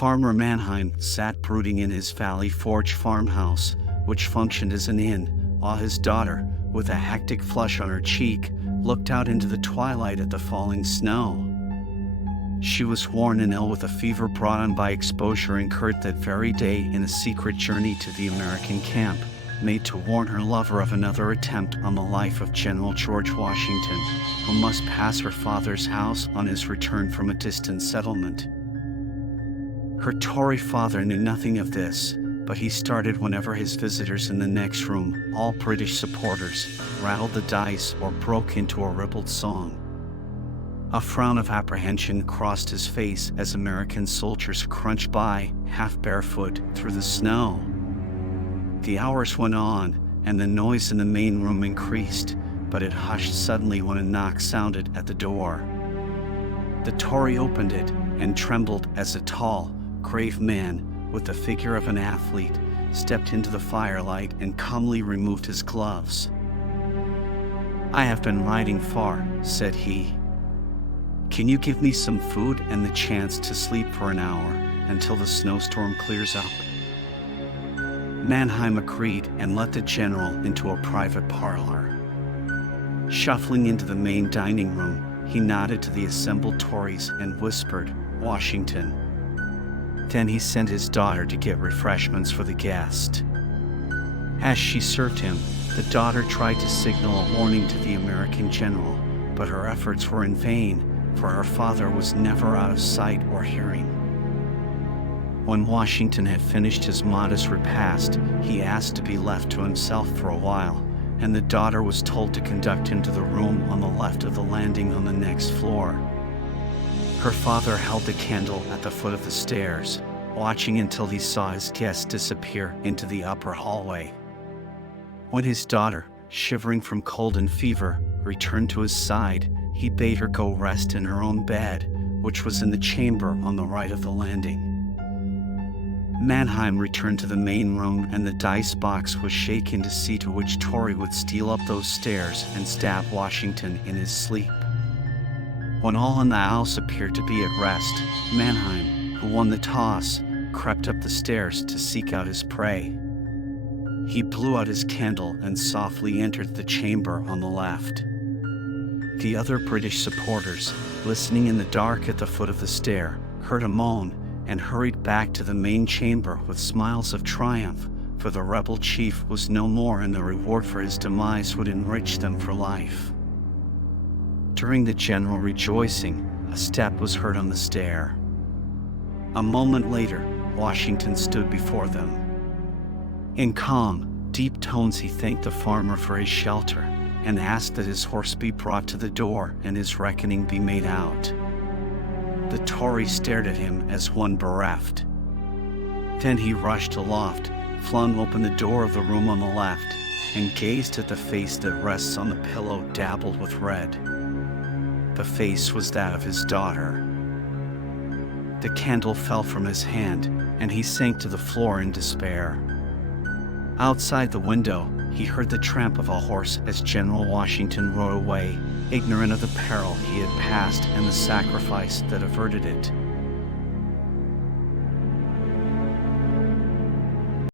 Farmer Mannheim sat brooding in his Valley Forge farmhouse, which functioned as an inn, while his daughter, with a hectic flush on her cheek, looked out into the twilight at the falling snow. She was worn and ill with a fever brought on by exposure incurred that very day in a secret journey to the American camp, made to warn her lover of another attempt on the life of General George Washington, who must pass her father's house on his return from a distant settlement. Her Tory father knew nothing of this, but he started whenever his visitors in the next room, all British supporters, rattled the dice or broke into a ribald song. A frown of apprehension crossed his face as American soldiers crunched by, half barefoot, through the snow. The hours went on, and the noise in the main room increased, but it hushed suddenly when a knock sounded at the door. The Tory opened it, and trembled as a tall, grave man, with the figure of an athlete, stepped into the firelight and calmly removed his gloves. "I have been riding far," said he. "Can you give me some food and the chance to sleep for an hour, until the snowstorm clears up?" Mannheim agreed and let the general into a private parlor. Shuffling into the main dining room, he nodded to the assembled Tories and whispered, "Washington." Then he sent his daughter to get refreshments for the guest. As she served him, the daughter tried to signal a warning to the American general, but her efforts were in vain, for her father was never out of sight or hearing. When Washington had finished his modest repast, he asked to be left to himself for a while, and the daughter was told to conduct him to the room on the left of the landing on the next floor. Her father held the candle at the foot of the stairs, watching until he saw his guest disappear into the upper hallway. When his daughter, shivering from cold and fever, returned to his side, he bade her go rest in her own bed, which was in the chamber on the right of the landing. Mannheim returned to the main room, and the dice box was shaken to see to which Tory would steal up those stairs and stab Washington in his sleep. When all in the house appeared to be at rest, Mannheim, who won the toss, crept up the stairs to seek out his prey. He blew out his candle and softly entered the chamber on the left. The other British supporters, listening in the dark at the foot of the stair, heard a moan and hurried back to the main chamber with smiles of triumph, for the rebel chief was no more, and the reward for his demise would enrich them for life. During the general rejoicing, a step was heard on the stair. A moment later, Washington stood before them. In calm, deep tones he thanked the farmer for his shelter, and asked that his horse be brought to the door and his reckoning be made out. The Tory stared at him as one bereft. Then he rushed aloft, flung open the door of the room on the left, and gazed at the face that rests on the pillow dabbled with red. The face was that of his daughter. The candle fell from his hand, and he sank to the floor in despair. Outside the window, he heard the tramp of a horse as General Washington rode away, ignorant of the peril he had passed and the sacrifice that averted it.